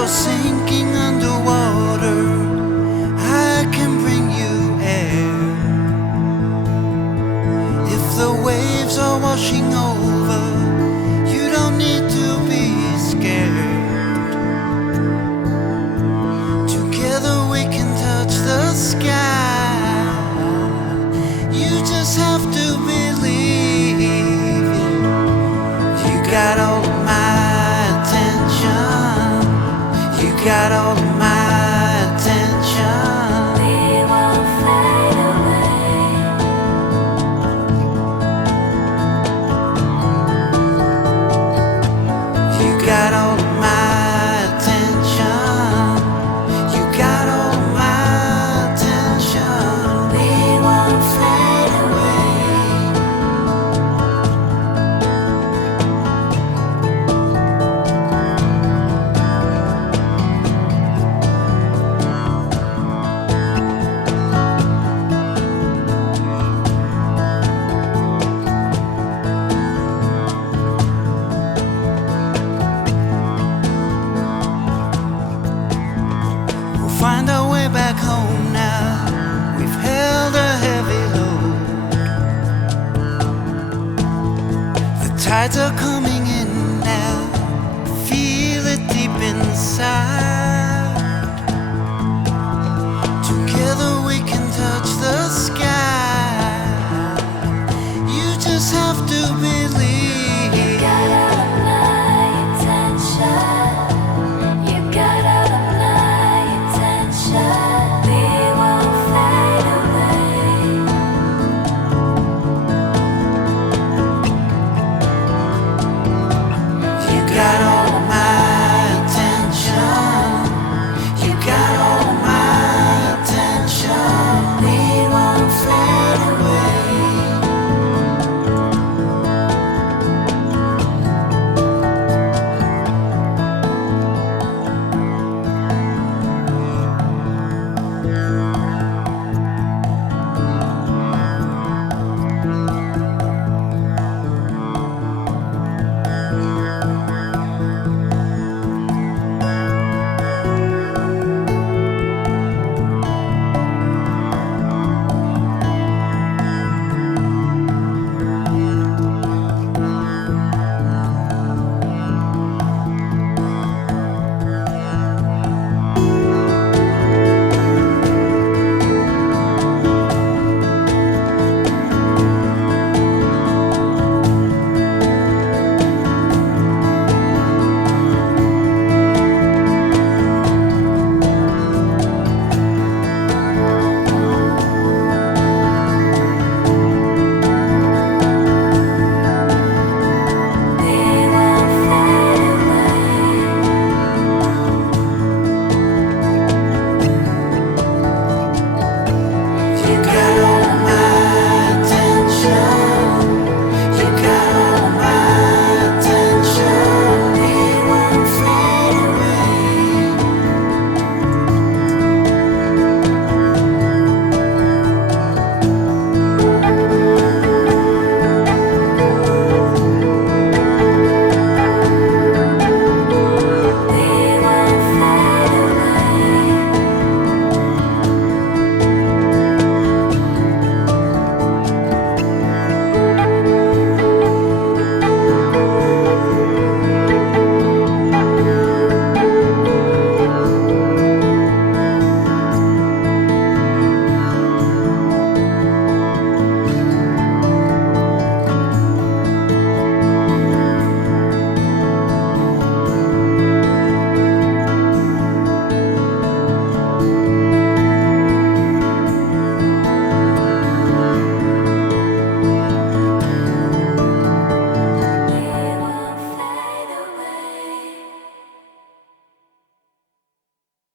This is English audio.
you're sinking underwater, I can bring you air. If the waves are washing over, you don't need to be scared. Together we can touch the sky. You just have to believe it. You got all of my attention. You got all of my attention. We won't fade away. You got all of my attention. You got all of my attention. We won't fade away. We'll find our way back home now. We've held a heavy load. The tides are coming